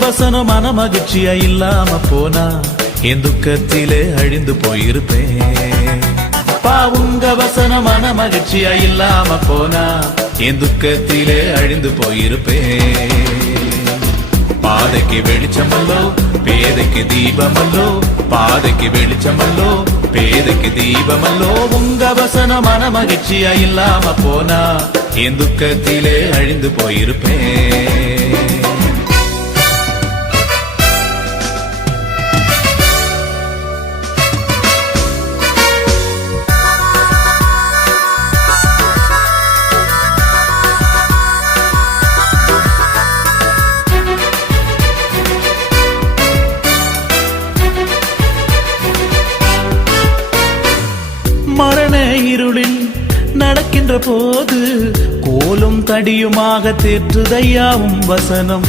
வசனம் மன மகிழ்ச்சியா இல்லாம போனா என் துக்கத்திலே அழிந்து போயிருப்பேன். உங்க வசனம் மன மகிழ்ச்சியா இல்லாம போனா என் துக்கத்திலே அழிந்து போயிருப்பேன். பாதைக்கு வெளிச்சமல்லோ பேதைக்கு தீபமல்லோ, பாதைக்கு வெளிச்சமல்லோ பேதைக்கு தீபமல்லோ. உங்க வசனம் மன மகிழ்ச்சியா இல்லாம போனா என் துக்கத்திலே அழிந்து போயிருப்பேன். மரண இருளில் நடக்கின்ற போது கோலும் தடியுமாக தேற்றுதையாவும் வசனம்.